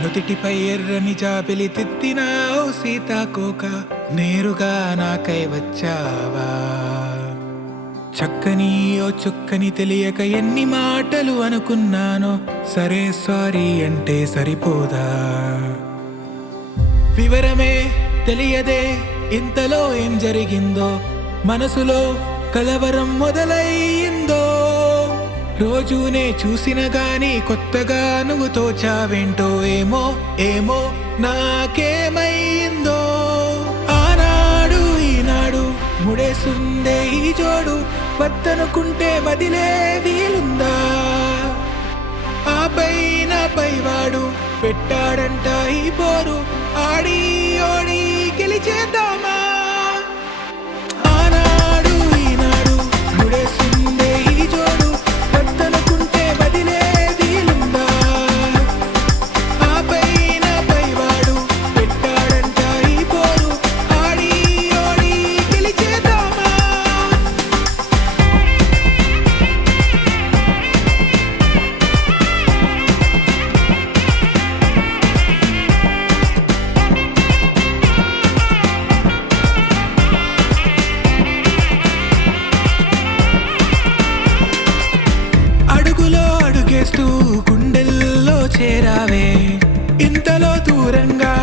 నుతిటిపై ఎర్రని జాబిలి తిత్తిన ఓ సీతాకోక నేరుగా నాకై వచ్చావా చక్కని ఓ చుక్కని తెలియక ఎన్ని మాటలు అనుకున్నానో సరే సారీ అంటే సరిపోదా వివరమే తెలియదే ఇంతలో ఏం జరిగిందో మనసులో కలవరం మొదలయ్యిందో రోజునే చూసిన గాని కొత్తగా నువ్వు తోచావేంటో ఏమో ఏమో నాకేమైందో ఆనాడు ఈనాడు ముడేసుందే ఈ జోడు వద్దనుకుంటే వదిలే వీలుందా ఆ పైన పైవాడు పెట్టాడంట ఈ పోరు ఆడి ఓడి గెలిచేద్దామా ఆనాడు ఈనాడు ముడేసుందే ఈ జోడు వద్దనుకుంటే వదిలే వీలుందా ఆ పైన పైవాడు పెట్టాడంట ఈ పోరు ఆడి ఓడి గెలిచేద్దామా అడుగులో అడుగేస్తూ గుండెల్లో చేరావే ఇంతలో దూరంగా